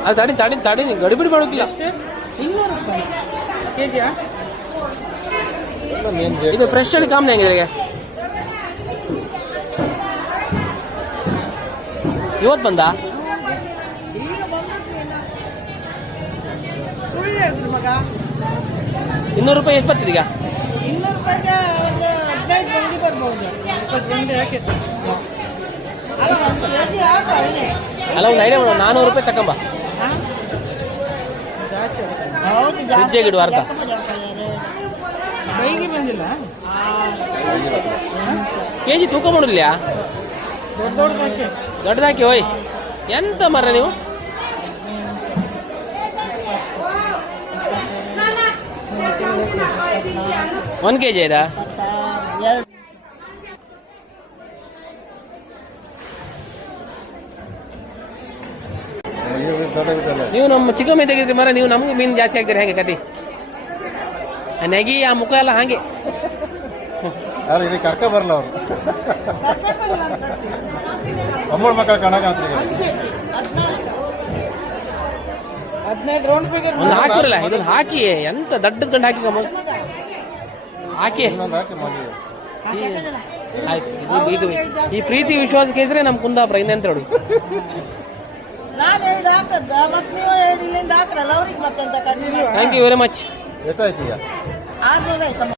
ಅದು ತಡಿ ಗಡಿಬಿಡಿ ಮಾಡೋಕಿಲ್ಲ. 200 ರೂಪಾಯಿ ಕೆಜಿಯಾ? ಇದು ಫ್ರೆಶ್ ಅಲ್ಲಿ ಕಾಮ್ನೆ ಹೆಂಗಿದೆ ಈಗ? ಇವತ್ತು ಬಂದ ಸುಳ್ಳು ಹೇಳಿದ್ರು ಮಗ. 200 ರೂಪಾಯಿ ಎಷ್ಟು ಬರ್ತಿದೆ ಈಗ? 200 ರೂಪಾಯಿಗೆ ಒಂದು 15 ಬಂಡಿ ಬರ್ಬೋದು. 20 ಬಂಡಿ ಹಾಕಿ ಅಲ್ಲ, 1 ಕೆಜಿ ಹಾಕು ಅವನೇ. ಅಲ್ಲ, ಒಂದು ಐಡಿಯಾ ಮಾಡು, 400 ರೂಪಾಯಿ ತಗೊಂಬ. ಹೌದು, ಫ್ರಿಜ್ಜಿಗೆ ಇಡು ಅರ್ಧ. ಕೈಗೆ ಬಂದಿಲ್ಲ. ಕೆಜಿ ತೂಕ ಮಾಡಿಲ್ಲ. ದೊಡ್ಡದಾಕಿ ಹೋಯ್. ಎಂತ ಮರ ನೀವು? ಒಂದು ಕೆಜಿ ಆಯ್ತಾ? ನೀವು ನಮ್ಮ ಚಿಕ್ಕಮ್ಮೆ ತೆಗಿದ್ರಿ ಮರ, ನೀವು ನಮಗೂ ಮೀನು ಜಾಸ್ತಿ ಆಗ್ತೀರಿ. ಹೇಗೆ ಕತಿ ನೆಗಿ ಆ ಮುಖ ಎಲ್ಲ ಹಾಗೆ ಕರ್ಕ ಬರಲ್ಲ ಅವ್ರು. ಅಮ್ಮಳ ಮಕ್ಕಳ ಕಣಗ 15 ರೌಂಡ್ ಬೇಕು. ಒಂದು ಹಾಕಿರಲ್ಲ, ಇದನ್ನ ಹಾಕಿ ಎಂತ ದಡ್ಡದ ಗಂಡು ಹಾಕಿ ಹಾಕಿ ಆಯ್ತು. ಇದು ಈ ಪ್ರೀತಿ ವಿಶ್ವಾಸಕ್ಕೆ ಹೆಸರೇ ನಮ್ಮ ಕುಂದಾಪುರ. ಇನ್ನೆಂತ ಹೇಳಿ, ನಾನು ಹೇಳಿದ ಹಾಕದ್ದ, ಮತ್ತೆ ನೀವು ಇಲ್ಲಿಂದ ಹಾಕ್ರಲ್ಲ ಅವ್ರಿಗೆ ಮತ್ತೆಂತ ಕಡಿಮೆ. Thank you very much. ಎಷ್ಟಾಯ್ತು ಈಗ? 600 ಆಯ್ತಮ್ಮ.